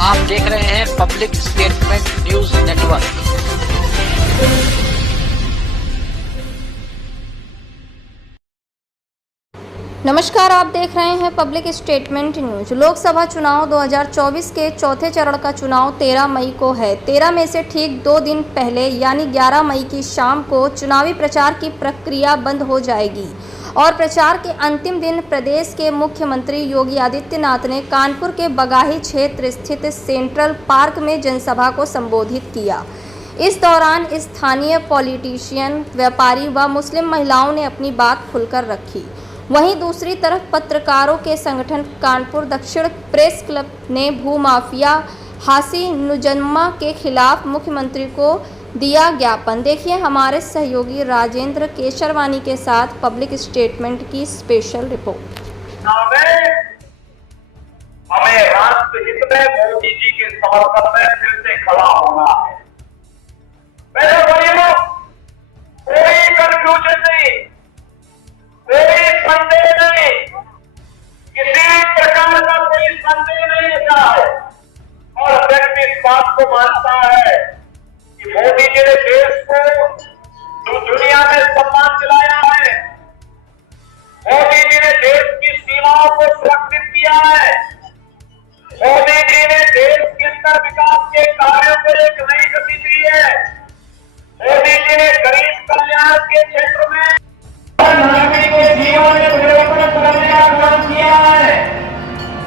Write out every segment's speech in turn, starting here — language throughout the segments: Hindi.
आप देख रहे हैं पब्लिक स्टेटमेंट न्यूज नेटवर्क। नमस्कार, आप देख रहे हैं पब्लिक स्टेटमेंट न्यूज। लोकसभा चुनाव 2024 के चौथे चरण का चुनाव 13 मई को है। 13 मई से ठीक 2 दिन पहले यानी 11 मई की शाम को चुनावी प्रचार की प्रक्रिया बंद हो जाएगी और प्रचार के अंतिम दिन प्रदेश के मुख्यमंत्री योगी आदित्यनाथ ने कानपुर के बगाही क्षेत्र स्थित सेंट्रल पार्क में जनसभा को संबोधित किया। इस दौरान स्थानीय पॉलिटिशियन, व्यापारी व मुस्लिम महिलाओं ने अपनी बात खुलकर रखी। वहीं दूसरी तरफ पत्रकारों के संगठन कानपुर दक्षिण प्रेस क्लब ने भूमाफिया हासिनुज्जमा के खिलाफ मुख्यमंत्री को दिया ज्ञापन। देखिए हमारे सहयोगी राजेंद्र केशरवानी के साथ पब्लिक स्टेटमेंट की स्पेशल रिपोर्ट। हमें राष्ट्र हित में मोदी जी के समर्थन में फिर से खड़ा होना है। मेरे भाइयों, कोई कंफ्यूजन नहीं, कोई संदेह नहीं, किसी प्रकार का कोई संदेह नहीं होता है और व्यक्ति इस बात को मानता है कि मोदी जी ने देश को जो दुनिया में सम्मान दिलाया है, मोदी जी ने देश की सीमाओं को सुरक्षित किया है, मोदी जी ने देश के अंदर विकास के कार्यों को एक नई गति दी है, मोदी जी ने गरीब कल्याण के क्षेत्र में नागरिक के जीवन में परिवर्तन करने का काम किया है।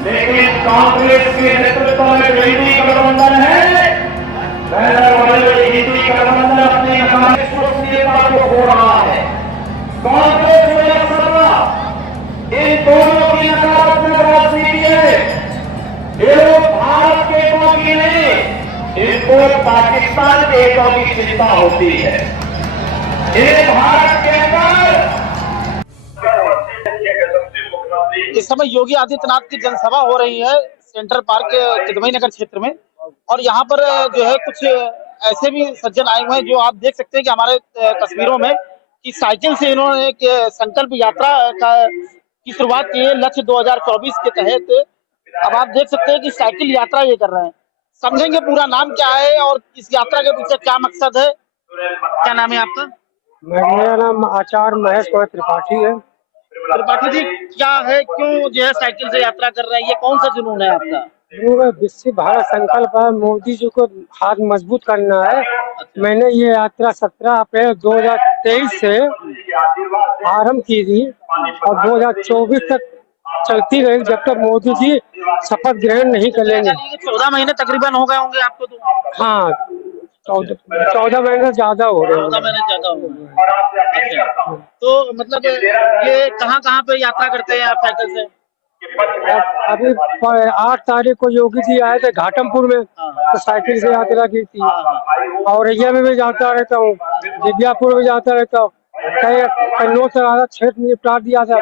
लेकिन कांग्रेस के नेतृत्व में हिंदी गठबंधन है, हिंदी गठबंधन अपने विश्वसनीयता को खो रहा है। कांग्रेस में सत्ता इन दोनों की नकारात्मक राजनीति है। ये लोग भारत के हितों की नहीं, इनको पाकिस्तान के हितों की चिंता होती है। ये भारत के अंदर इस समय योगी आदित्यनाथ की जनसभा हो रही है सेंट्रल पार्क के चिदमई नगर क्षेत्र में, और यहाँ पर जो है कुछ ऐसे भी सज्जन आए हुए हैं जो आप देख सकते हैं कि हमारे तस्वीरों में कि साइकिल से इन्होंने एक संकल्प यात्रा की शुरुआत की है लक्ष्य 2024 के तहत। अब आप देख सकते हैं कि साइकिल यात्रा ये कर रहे हैं। समझेंगे पूरा नाम क्या है और इस यात्रा के पीछे क्या मकसद है। क्या नाम है आपका? मेरा नाम आचार्य महेश त्रिपाठी है। त्रिपाठी जी, क्या है, क्यों जो है साइकिल से यात्रा कर रहे हैं, ये कौन सा जुनून है आपका? विकसित भारत संकल्प है, मोदी जी को हाथ मजबूत करना है। मैंने ये यात्रा 17 अप्रैल 2023 से आरंभ की थी और 2024 तक चलती रही जब तक मोदी जी शपथ ग्रहण नहीं कर लेंगे। 14 महीने तकरीबन हो गए होंगे आपको तो? हाँ, 14 महीने ज्यादा हो रहे हैं। 14 महीने ज्यादा हो गए। अच्छा, तो मतलब ये कहाँ पे यात्रा करते हैं आप साइकिल से? अभी 8 तारीख को योगी जी आए थे घाटमपुर में, तो साइकिल से यात्रा की थी। औरैया में भी जाता रहता हूँ, दिव्यापुर में जाता रहता हूँ, कन्नौज से आधा क्षेत्र निपटा दिया था,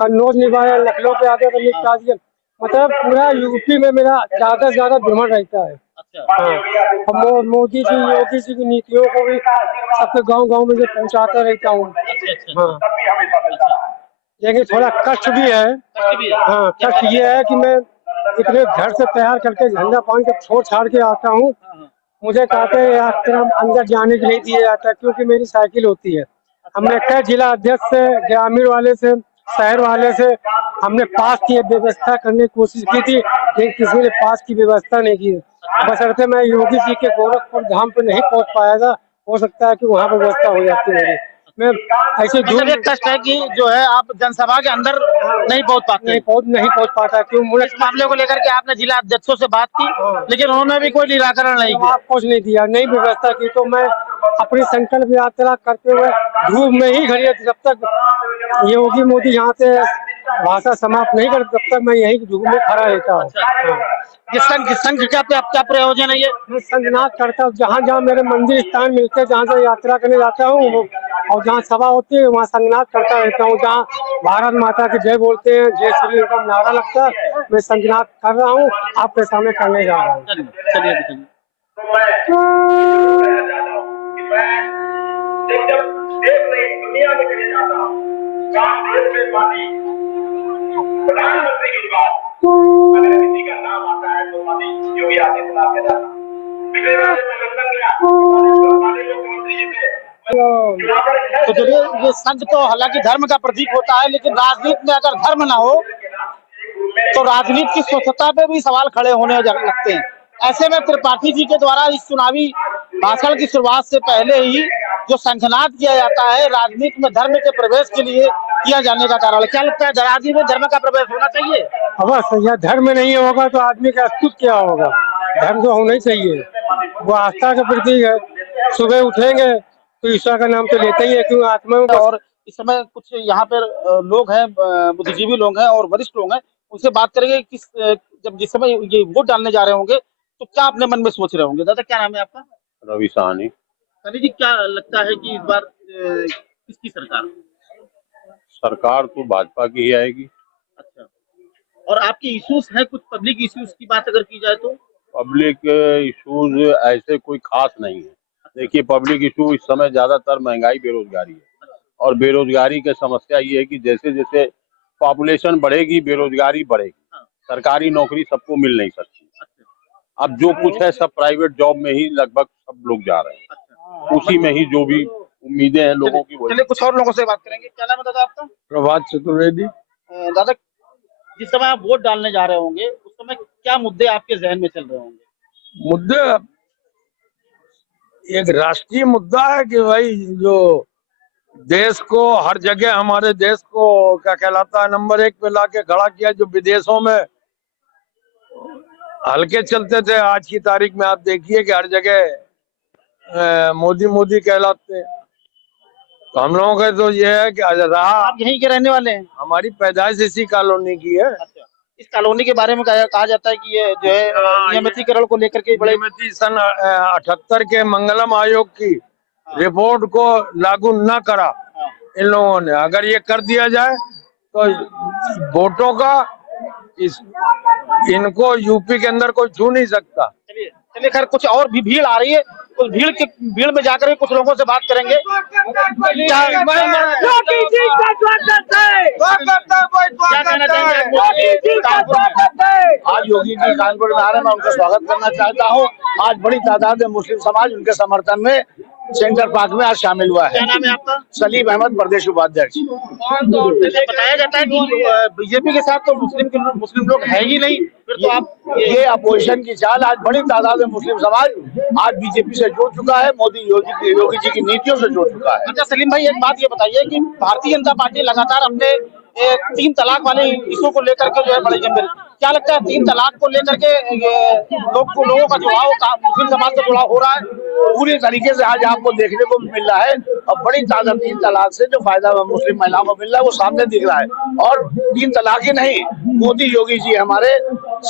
कन्नौज निभाया, लखनऊ पे आते तो निपटा दिया। मतलब पूरा यूपी में मेरा ज्यादा से ज्यादा भ्रमण रहता है। हाँ, और मोदी जी योगी जी की नीतियों को भी सबके गांव में जो पहुंचाता रहता हूँ। हाँ, लेकिन थोड़ा कष्ट भी है। हाँ, कष्ट ये है कि मैं इतने घर से तैयार करके झंडा पान के छोड़ छाड़ के आता हूँ, मुझे कहते हैं यात्रा अंदर जाने के लिए दिया जाता है क्योंकि मेरी साइकिल होती है। हमने कई जिला अध्यक्ष से, ग्रामीण वाले से, शहर वाले से हमने पास की व्यवस्था करने की कोशिश की थी, लेकिन किसी ने पास की व्यवस्था नहीं की। बशर्ते मैं योगी जी के गोरखपुर धाम पे नहीं पहुंच पाया था, हो सकता है कि वहाँ पर व्यवस्था हो जाती मेरी। मैं ऐसे मतलब एक कष्ट है कि जो है आप जनसभा के अंदर नहीं पहुंच पाते, नहीं पहुंच पाता क्यों? इस मामले को लेकर के आपने जिला अध्यक्षों से बात की, लेकिन उन्होंने भी कोई निराकरण नहीं किया, कुछ नहीं दिया, नहीं व्यवस्था की। तो मैं अपनी संकल्प यात्रा करते हुए धूप में ही खड़ी, जब तक योगी मोदी यहाँ से भाषा समाप्त नहीं कर तब तक मैं यही धूप में खड़ा रहता हूँ। जिस संघ का क्या प्रयोजन है ये? मैं संगनाथ करता हूँ, जहाँ जहाँ मेरे मंदिर स्थान मिलते हैं, जहाँ जहाँ यात्रा करने जाता हूँ और जहाँ सभा होती है वहाँ संगनाथ करता रहता हूँ। जहाँ भारत माता की जय बोलते हैं, जय श्री राम नारा लगता है, मैं संगनाथ कर रहा हूँ, आपके सामने करने जा रहा हूँ। प्रधानमंत्री की बात अगर किसी का नाम आता है तो योगी आदित्यनाथ के साथ पिछले बार परिवर्तन किया मुख्यमंत्री जी थे। तो चलिए, ये संघ तो हालांकि धर्म का प्रतीक होता है, लेकिन राजनीति में अगर धर्म ना हो तो राजनीति की स्वच्छता पे भी सवाल खड़े होने लगते हैं। ऐसे में त्रिपाठी जी के द्वारा इस चुनावी भाषण की शुरुआत से पहले ही जो शंखनाद किया जाता है राजनीति में धर्म के प्रवेश के लिए किया जाने का कारण, क्या लगता है राजनीति में धर्म का प्रवेश होना चाहिए? अवश्य, यह धर्म नहीं होगा तो आदमी का अस्तित्व क्या होगा? धर्म तो होना ही चाहिए, वो आस्था का प्रतीक है। सुबह उठेंगे तो ईश्वर का नाम तो लेते ही है, क्योंकि आत्मा में। और इस समय कुछ यहाँ पर लोग हैं, बुद्धिजीवी लोग हैं और वरिष्ठ लोग हैं, उनसे बात करेंगे जब जिस समय ये वोट डालने जा रहे होंगे तो क्या अपने मन में सोच रहे होंगे। दादा, क्या नाम है आपका? रवि साहनी। सनी जी, क्या लगता है कि इस बार किसकी सरकार? सरकार तो भाजपा की ही आएगी। अच्छा, और आपके इश्यूज हैं कुछ पब्लिक इश्यूज की बात अगर की जाए तो? पब्लिक इश्यूज ऐसे कोई खास नहीं है। देखिए, पब्लिक इशू इस समय ज्यादातर महंगाई, बेरोजगारी है। और बेरोजगारी की समस्या ये है कि जैसे जैसे पॉपुलेशन बढ़ेगी बेरोजगारी बढ़ेगी, सरकारी नौकरी सबको मिल नहीं सकती। अब जो कुछ है सब प्राइवेट जॉब में ही लगभग सब लोग जा रहे हैं, उसी में ही जो भी उम्मीदें हैं लोगों की। चलिए कुछ और लोगों से बात करेंगे। क्या नाम है दादा आपका? प्रभात चतुर्वेदी। दादा, जिस समय आप वोट डालने जा रहे होंगे उस समय क्या मुद्दे आपके जहन में चल रहे होंगे? मुद्दे एक राष्ट्रीय मुद्दा है कि भाई जो देश को हर जगह, हमारे देश को क्या कहलाता है, नंबर 1 पे लाके खड़ा किया। जो विदेशों में हल्के चलते थे, आज की तारीख में आप देखिए कि हर जगह मोदी मोदी कहलाते हैं। तो हम लोगों का तो ये है कि रहा, आप यहीं के रहने वाले हैं? हमारी पैदाइश इसी कॉलोनी की है। अच्छा, इस कॉलोनी के बारे में कहा जाता है कि ये जो है नियमितीकरण को लेकर के बड़े सन 78 के मंगलम आयोग की रिपोर्ट को लागू न करा इन लोगों ने। अगर ये कर दिया जाए तो वोटों का इनको यूपी के अंदर कोई छू नहीं सकता। चलिए चलिए, खैर कुछ और भी भीड़ आ रही है, उस भीड़ में जाकर कुछ लोगों से बात करेंगे। आज योगी जी कानपुर में आ रहे हैं, मैं उनका स्वागत करना चाहता हूँ। आज बड़ी तादाद में मुस्लिम समाज उनके समर्थन में सेंटर पार्क में आज शामिल हुआ है। क्या नाम है आपका? सलीम अहमद, प्रदेश उपाध्यक्ष। बताया जाता है कि बीजेपी के साथ तो मुस्लिम लोग है ही नहीं, फिर तो आप ये अपोजिशन की चाल। आज बड़ी तादाद में मुस्लिम समाज आज बीजेपी से जुड़ चुका है, योगी जी की नीतियों से जुड़ चुका है। अच्छा सलीम भाई, एक बात ये बताइए कि भारतीय जनता पार्टी लगातार अपने 3 तलाक वाले इशू को लेकर के जो है बड़े जम, क्या लगता है 3 तलाक को लेकर के लोगों का जुड़ाव, मुस्लिम समाज का जुड़ाव हो रहा है? पूरी तरीके से आज आपको देखने को मिल रहा है और बड़ी तादाद 3 तलाक से जो फायदा मुस्लिम महिलाओं को मिल रहा है वो सामने दिख रहा है। और 3 तलाक ही नहीं, मोदी योगी जी हमारे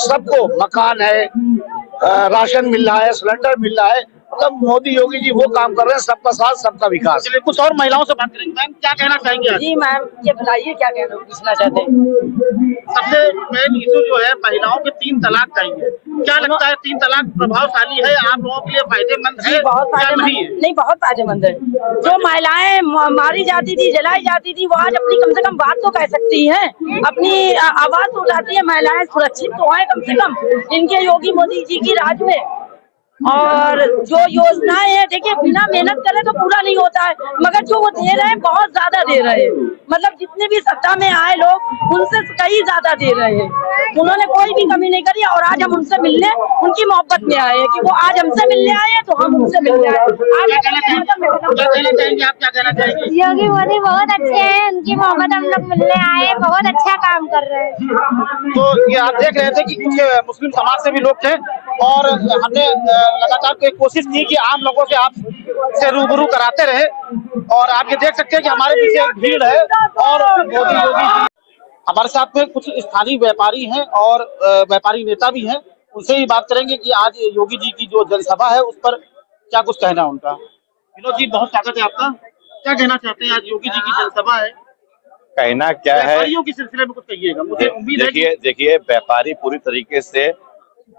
सबको मकान है, राशन मिल रहा है, सिलेंडर मिल रहा है। मतलब मोदी योगी जी वो काम कर रहे हैं, सबका साथ सबका विकास। चलिए कुछ और महिलाओं से बात करेंगे। मैम, क्या कहना चाहेंगे? जी मैम, ये बताइए क्या पूछना चाहते हैं? सबसे मेन इशू जो है महिलाओं के 3 तलाक का ही है। क्या लगता है 3 तलाक प्रभावशाली है, आप लोगों के लिए फायदेमंद है? बहुत फायदेमंद नहीं है? नहीं, बहुत फायदेमंद है। जो महिलाएं मारी जाती थी, जलाई जाती थी, वो आज अपनी कम से कम बात तो कह सकती हैं, अपनी आवाज तो उठाती है। महिलाएं सुरक्षित तो है कम से कम इनके योगी मोदी जी की राज में। और जो योजनाएं हैं, देखिए बिना मेहनत करे तो पूरा नहीं होता है, मगर जो वो दे रहे हैं बहुत ज्यादा दे रहे हैं। मतलब जितने भी सत्ता में आए लोग उनसे कई ज्यादा दे रहे हैं, उन्होंने कोई भी कमी नहीं करी। और आज हम उनसे मिलने, उनकी मोहब्बत में आए हैं कि वो आज हमसे मिलने आए हैं तो हम उनसे मिलने आए। क्या कहना चाहेंगे आप? क्या कहना चाहेंगे? योगी मोदी बहुत अच्छे हैं, उनकी मोहब्बत हम लोग मिलने आए, बहुत अच्छा काम कर रहे हैं। तो ये आप देख रहे थे कि कुछ मुस्लिम समाज से भी लोग थे और हमने लगातार कोशिश की कि आम लोगों से आप से रूबरू कराते रहे। और आप ये देख सकते हैं कि हमारे पीछे एक भीड़ है और मोदी योगी हमारे साथ में कुछ स्थानीय व्यापारी हैं और व्यापारी नेता भी हैं, उनसे ही बात करेंगे कि आज योगी जी की जो जनसभा है उस पर क्या कुछ कहना है उनका। विनोद जी, बहुत स्वागत है आपका। क्या कहना चाहते हैं? आज योगी जी की जनसभा है, कहना क्या है? व्यापारियों के सिलसिले में कुछ कहिएगा, मुझे उम्मीद है। देखिए व्यापारी पूरी तरीके से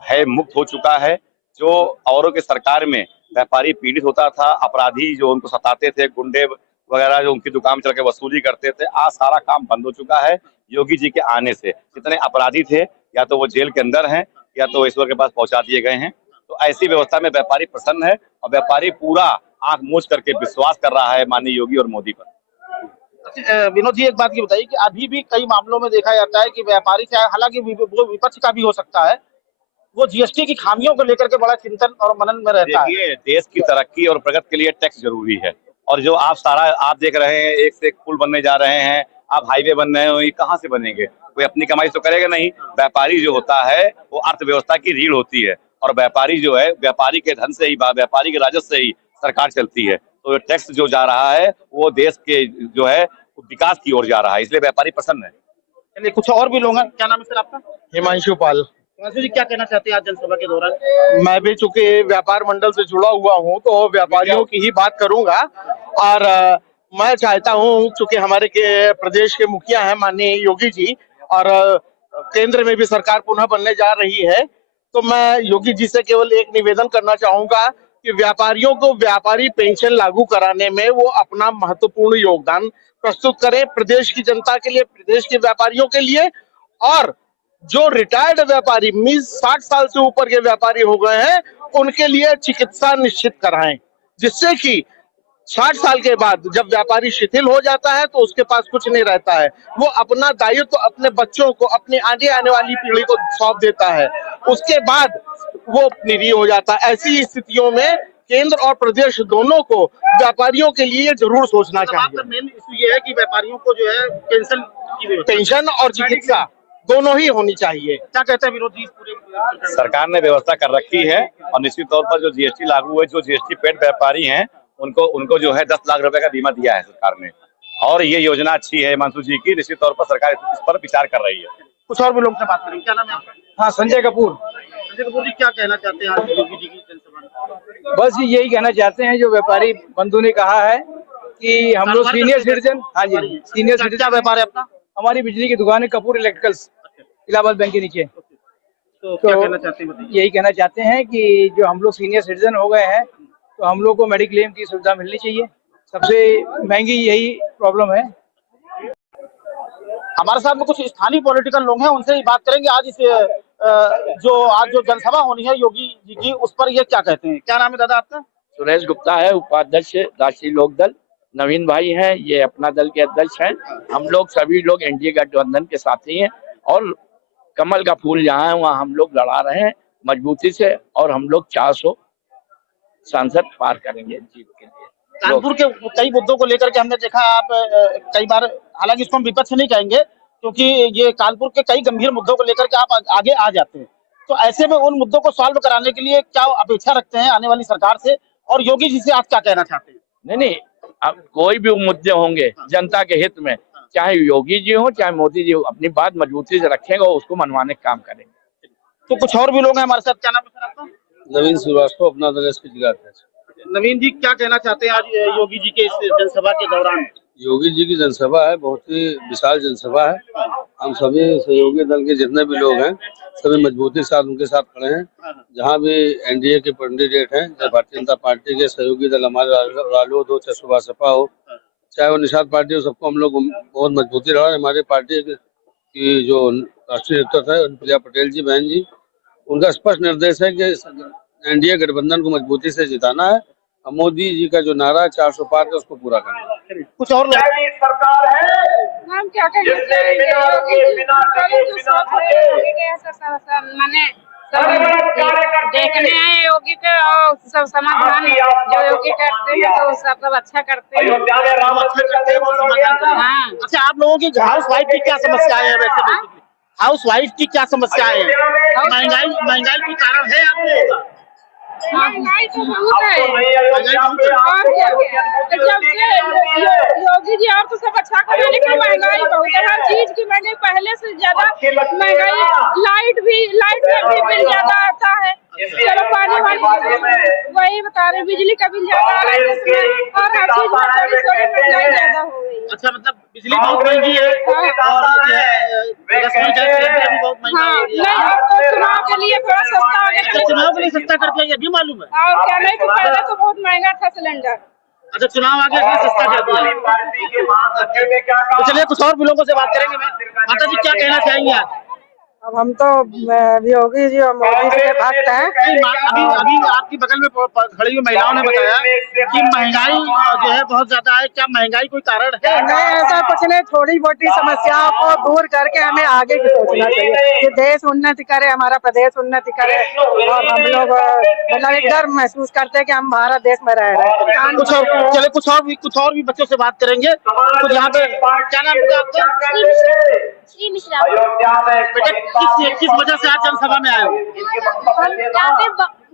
भय मुक्त हो चुका है। जो औरों के सरकार में व्यापारी पीड़ित होता था, अपराधी जो उनको सताते थे, गुंडे वगैरह जो उनकी दुकान चल के वसूली करते थे, आज सारा काम बंद हो चुका है योगी जी के आने से। जितने अपराधी थे या तो वो जेल के अंदर हैं या तो ईश्वर के पास पहुंचा दिए गए हैं। तो ऐसी व्यवस्था में व्यापारी प्रसन्न है और व्यापारी पूरा आंख मूंझ करके विश्वास कर रहा है माननीय योगी और मोदी पर। विनोद जी, एक बात ये बताइए कि अभी भी कई मामलों में देखा जाता है कि व्यापारी, चाहे हालांकि वो विपक्ष का भी हो सकता है, वो जीएसटी की खामियों को लेकर के बड़ा चिंतन और मनन में रहता है। देखिए, देश की तरक्की और प्रगति के लिए टैक्स जरूरी है, और जो आप देख रहे हैं, एक से एक पुल बनने जा रहे हैं, आप हाईवे बन रहे हो, ये कहाँ से बनेंगे? कोई अपनी कमाई तो करेगा नहीं। व्यापारी जो होता है वो अर्थव्यवस्था की रीढ़ होती है, और व्यापारी जो है, व्यापारी के धन से ही, व्यापारी के राजस्व से ही सरकार चलती है। तो टैक्स जो जा रहा है वो देश के जो है विकास की ओर जा रहा है, इसलिए व्यापारी प्रसन्न है। चलिए, कुछ और भी लोग हैं। क्या नाम है सर आपका? हिमांशु पाल। हिमांशु जी, क्या कहना चाहते हैं आज जनसभा के दौरान? मैं भी चूंकि व्यापार मंडल से जुड़ा हुआ हूं, तो व्यापारियों की ही बात करूंगा। और मैं चाहता हूं, चूंकि हमारे के प्रदेश के मुखिया हैं माननीय योगी जी, और केंद्र में भी सरकार पुनः बनने जा रही है, तो मैं योगी जी से केवल एक निवेदन करना चाहूंगा कि व्यापारियों को व्यापारी पेंशन लागू कराने में वो अपना महत्वपूर्ण योगदान प्रस्तुत करें, प्रदेश की जनता के लिए, प्रदेश के व्यापारियों के लिए। और जो रिटायर्ड व्यापारी, मीन्स 60 साल से ऊपर के व्यापारी हो गए हैं, उनके लिए चिकित्सा निश्चित कराएं, जिससे कि 60 साल के बाद जब व्यापारी शिथिल हो जाता है तो उसके पास कुछ नहीं रहता है, वो अपना दायित्व तो अपने बच्चों को, अपने आगे आने वाली पीढ़ी को सौंप देता है, उसके बाद वो निरीह हो जाता है। ऐसी स्थितियों में केंद्र और प्रदेश दोनों को व्यापारियों के लिए जरूर सोचना चाहिए। मेन इशू ये है कि व्यापारियों को जो है पेंशन और चिकित्सा दोनों ही होनी चाहिए। क्या कहते हैं विरोध जी? पूरे सरकार ने व्यवस्था कर रखी है, और निश्चित तौर पर जो जीएसटी लागू है, जो जीएसटी पेड व्यापारी हैं, उनको जो है 10 लाख रुपए का बीमा दिया है सरकार ने, और ये योजना अच्छी है हिमांशु जी की। निश्चित तौर पर सरकार इस पर विचार कर रही है। कुछ और भी लोग से बात करेंगे। क्या नाम है आपका? हाँ, संजय कपूर। संजय कपूर जी, क्या कहना चाहते हैं आज योगी जी की जनसभा? बस यही कहना चाहते हैं, जो व्यापारी बंधु ने कहा है कि हम लोग सीनियर सिटीजन, हाँ जी, सीनियर सिटीजन। क्या व्यापार है अपना? हमारी बिजली की दुकान है, कपूर इलेक्ट्रिकल्स, इलाहाबाद बैंक के नीचे। तो क्या कहना चाहते हैं बताइए? यही कहना चाहते हैं कि जो हम लोग सीनियर सिटीजन हो गए हैं, तो हम लोग को मेडिक्लेम की सुविधा मिलनी चाहिए। सबसे महंगी यही प्रॉब्लम है। हमारे साथ में कुछ स्थानीय पॉलिटिकल लोग हैं, उनसे ही बात करेंगे। आज जो जनसभा होनी है योगी जी की, उस पर ये क्या कहते हैं? क्या नाम है दादा आपका? सुरेश गुप्ता है, उपाध्यक्ष राष्ट्रीय लोक दल। नवीन भाई हैं, ये अपना दल के अध्यक्ष हैं। हम लोग सभी लोग एनडीए गठबंधन के साथी हैं, और कमल का फूल जहाँ है वहाँ हम लोग लड़ा रहे हैं मजबूती से, और हम लोग 400 सांसद पार करेंगे जीत के लिए। कानपुर के कई मुद्दों को लेकर के हमने देखा, आप कई बार, हालांकि इसको हम विपक्ष नहीं कहेंगे, क्योंकि ये कानपुर के कई गंभीर मुद्दों को लेकर के आप आगे आ जाते हैं। तो ऐसे में उन मुद्दों को सॉल्व कराने के लिए क्या अपेक्षा रखते हैं आने वाली सरकार से, और योगी जी से आप क्या कहना चाहते हैं? नहीं, अब कोई भी मुद्दे होंगे जनता के हित में, चाहे योगी जी हो चाहे मोदी जी हो, अपनी बात मजबूती से रखेंगे और उसको मनवाने का काम करेंगे। तो कुछ और भी लोग हैं हमारे साथ। क्या नाम है सर आपका? नवीन श्रीवास्तव, अपना दल के जिला अध्यक्ष। नवीन जी, क्या कहना चाहते हैं आज योगी जी के इस जनसभा के दौरान? योगी जी की जनसभा है, बहुत ही विशाल जनसभा है। हम सभी सहयोगी दल के जितने भी लोग हैं, सभी मजबूती के साथ उनके साथ खड़े हैं। जहाँ भी एनडीए के कैंडिडेट हैं, चाहे भारतीय जनता पार्टी के सहयोगी दल हमारे रालोद हो, चाहे सुभाष सपा हो, चाहे वो निषाद पार्टी हो, सबको हम लोग बहुत मजबूती रहा है। हमारी पार्टी की जो राष्ट्रीय नेतृत्व है, प्रिया पटेल जी, बहन जी, उनका स्पष्ट निर्देश है कि एनडीए गठबंधन को मजबूती से जिताना है। मोदी जी का जो नारा है 400 पार का, उसको पूरा करना है। कुछ और सरकार है, हम क्या कहेंगे? देखने आए योगी के, और सब समाधान जो योगी करते हैं तो सब अच्छा करते हैं। हाँ। अच्छा, आप लोगों की हाउस वाइफ की क्या समस्या है? वैसे हाउस वाइफ की क्या समस्या है? महंगाई के कारण है आप लोगों का? महंगाई तो बहुत है, और जब से योगी जी और तो सब अच्छा कर रहे हैं, लेकिन महंगाई बहुत है। हर चीज की महंगाई पहले से ज्यादा महंगाई, लाइट में भी बिल ज्यादा आता है। चलो पानी वाली वही बता रहे, बिजली का बिल ज्यादा आ रहा है, और हर चीज में थोड़ी महंगाई ज्यादा हो गई। अच्छा, मतलब बिजली बहुत महंगी है, और रसोई गैस सिलेंडर भी बहुत महंगा हो गया। नहीं, अब तो चुनाव के लिए थोड़ा सस्ता हो गया। चुनाव के लिए सस्ता कर दिया, ये भी मालूम है? और क्या, नहीं तो पहले तो बहुत महंगा था सिलेंडर। अच्छा, चुनाव आ गया, सस्ता कर दिया। तो चलिए, कुछ और भी लोगों से बात करेंगे। माता जी, क्या कहना चाहेंगे आज? अब हम तो योगी जी और मोदी जी के भक्त हैं। अभी आपकी बगल में खड़ी हुई महिलाओं ने बताया कि महंगाई जो है बहुत ज्यादा है। क्या महंगाई कोई कारण है? नहीं, ऐसा कुछ नहीं। थोड़ी मोटी समस्याओं को दूर करके हमें आगे की सोचना चाहिए कि देश उन्नति करे, हमारा प्रदेश उन्नति करे, और हम लोग मतलब एक गर्व महसूस करते हैं कि हम भारत देश में रह रहे हैं। कुछ और भी बच्चों से बात करेंगे। तो यहाँ पे क्या नाम है आपका? श्री मिश्रा। बेटा किस वजह से आज जनसभा में आए हो? यहाँ पे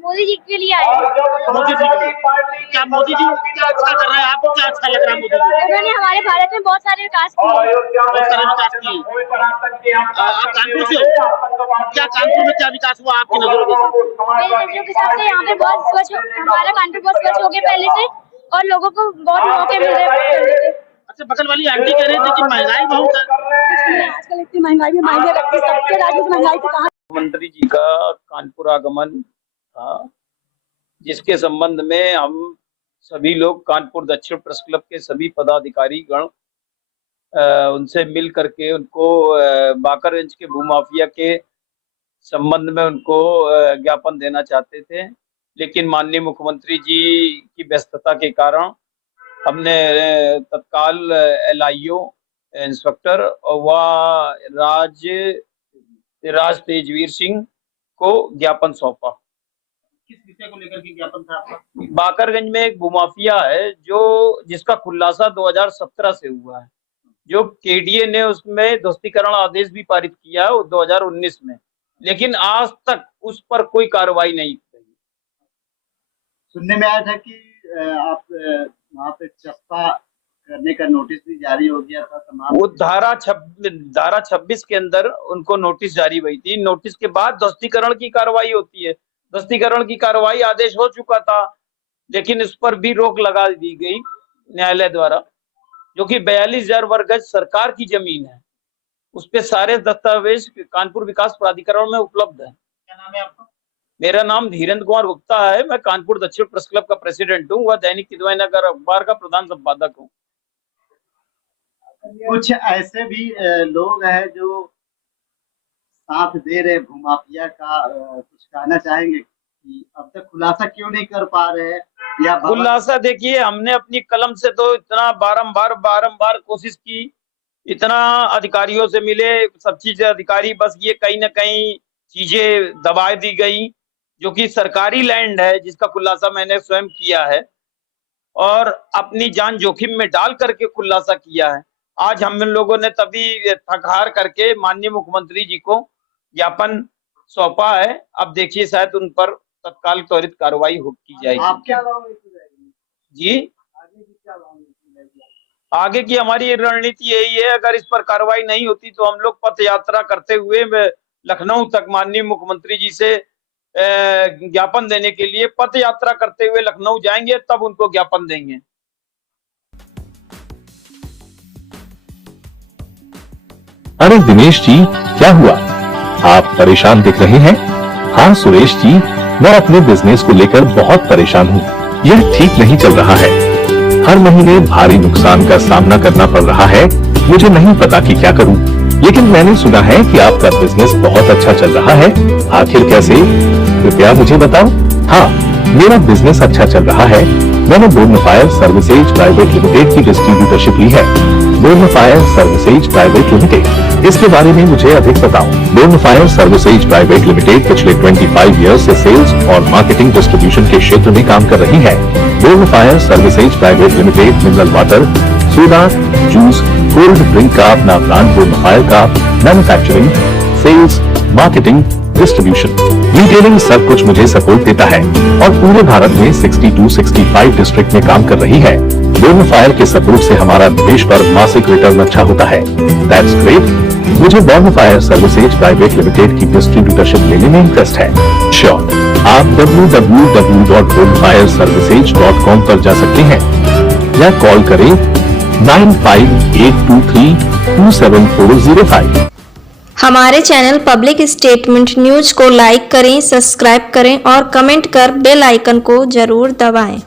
मोदी जी के लिए आए। मोदी जी क्या मोदी जी क्या अच्छा कर रहे हैं? आपको क्या अच्छा लग रहा है मोदी जी? उन्होंने हमारे भारत में बहुत सारे विकास किए। बहुत सारे विकास किए। आप कानपुर से हो? क्या कानपुर में क्या विकास हुआ आपकी नजरों के साथ? मेरी नजरों के साथ यहाँ पे बहुत स्वच्छ, हमारा कानपुर बहुत स्वच्छ हो गया पहले से, और लोगों को बहुत मौके मिल रहे हैं। अच्छा, बगल वाली आंटी कह रही थी कि महंगाई बहुत है। आजकल इतनी महंगाई भी मायने रखती है, सबके राज्य में महंगाई तो कहाँ। मुख्यमंत्री जी का कानपुर आगमन था, जिसके संबंध में हम सभी लोग कानपुर दक्षिण प्रेस क्लब के सभी पदाधिकारी गण उनसे मिल करके उनको बाकरगंज के भूमाफिया के संबंध में उनको ज्ञापन देना चाहते थे, लेकिन माननीय मुख्यमंत्री जी की व्यस्तता के कारण हमने तत्काल LIO इंस्पेक्टर व राज तेजवीर सिंह को ज्ञापन सौंपा। किस विषय को लेकर के ज्ञापन था आपका? बाकरगंज में एक भूमाफिया है जिसका खुलासा 2017 से हुआ है, जो KDA ने उसमें ध्वस्तीकरण आदेश भी पारित किया 2019 में, लेकिन आज तक उस पर कोई कार्रवाई नहीं की। सुनने में आया था कि आप वहाँ पे चप्पा करने का नोटिस भी जारी हो गया था तमाम। वो धारा 26 के अंदर उनको नोटिस जारी हुई थी। नोटिस के बाद ध्वस्तीकरण की कार्रवाई होती है। ध्वस्तीकरण की कार्रवाई आदेश हो चुका था, लेकिन इस पर भी रोक लगा दी गई न्यायालय द्वारा, जो कि 42,000 वर्ग गज सरकार की जमीन है। उस पे सारे दस्तावेज कानपुर विकास प्राधिकरण में उपलब्ध है। क्या नाम है आपका? मेरा नाम धीरेन्द्र कुमार गुप्ता है। मैं कानपुर दक्षिण प्रेस क्लब का प्रेसिडेंट हूँ व दैनिक किदवई नगर अखबार का प्रधान संपादक हूँ। कुछ ऐसे भी लोग हैं जो साथ दे रहे भूमाफिया का, कुछ कहना चाहेंगे कि अब तक खुलासा क्यों नहीं कर पा रहे हैं? या खुलासा देखिए, हमने अपनी कलम से तो इतना बारंबार कोशिश की, इतना अधिकारियों से मिले, सब चीजें अधिकारी बस ये कहीं ना कहीं चीजें दबा दी गई, जो कि सरकारी लैंड है जिसका खुलासा मैंने स्वयं किया है और अपनी जान जोखिम में डाल करके खुलासा किया है। आज हम लोगों ने तभी थक-हार करके माननीय मुख्यमंत्री जी को ज्ञापन सौंपा है। अब देखिए शायद उन पर तत्काल त्वरित कार्रवाई की जाएगी। आप क्या जी आगे की हमारी रणनीति यही है, अगर इस पर कार्रवाई नहीं होती तो हम लोग पथ यात्रा करते हुए लखनऊ तक माननीय मुख्यमंत्री जी से ज्ञापन देने के लिए पथ यात्रा करते हुए लखनऊ जाएंगे, तब उनको ज्ञापन देंगे। अरे दिनेश जी, क्या हुआ? आप परेशान दिख रहे हैं। हाँ सुरेश जी, मैं अपने बिजनेस को लेकर बहुत परेशान हूँ। यह ठीक नहीं चल रहा है। हर महीने भारी नुकसान का सामना करना पड़ रहा है। मुझे नहीं पता कि क्या करूँ, लेकिन मैंने सुना है कि आपका बिजनेस बहुत अच्छा चल रहा है। आखिर कैसे? कृपया मुझे बताओ। हाँ, मेरा बिजनेस अच्छा चल रहा है। मैंने बोर्नफायर सर्विसेज प्राइवेट लिमिटेड की डिस्ट्रीब्यूटरशिप ली है। बोर्नफायर सर्विसेज प्राइवेट लिमिटेड, इसके बारे में मुझे अधिक बताओ। बोर्नफायर सर्विसेज प्राइवेट लिमिटेड पिछले 25 ईयर्स से सेल्स और मार्केटिंग डिस्ट्रीब्यूशन के क्षेत्र में काम कर रही है। Bornfire services private limited mineral water, soda, juice, cold drink का अपना ब्रांड बोर्नफायर का manufacturing, sales, marketing, distribution, retailing सब कुछ मुझे सपोर्ट देता है और पूरे भारत में 62-65 डिस्ट्रिक्ट में काम कर रही है। बोर्नफायर के सपोर्ट से हमारा निवेश पर मासिक रिटर्न अच्छा होता है। That's great. मुझे बोर्नफायर सर्विसेज प्राइवेट लिमिटेड की डिस्ट्रीब्यूटरशिप लेने में इंटरेस्ट है। श्योर, आप www.bonfireservices.com पर जा सकते हैं या कॉल करें 9582327405। हमारे चैनल पब्लिक स्टेटमेंट न्यूज को लाइक करें, सब्सक्राइब करें और कमेंट कर बेल आइकन को जरूर दबाएं।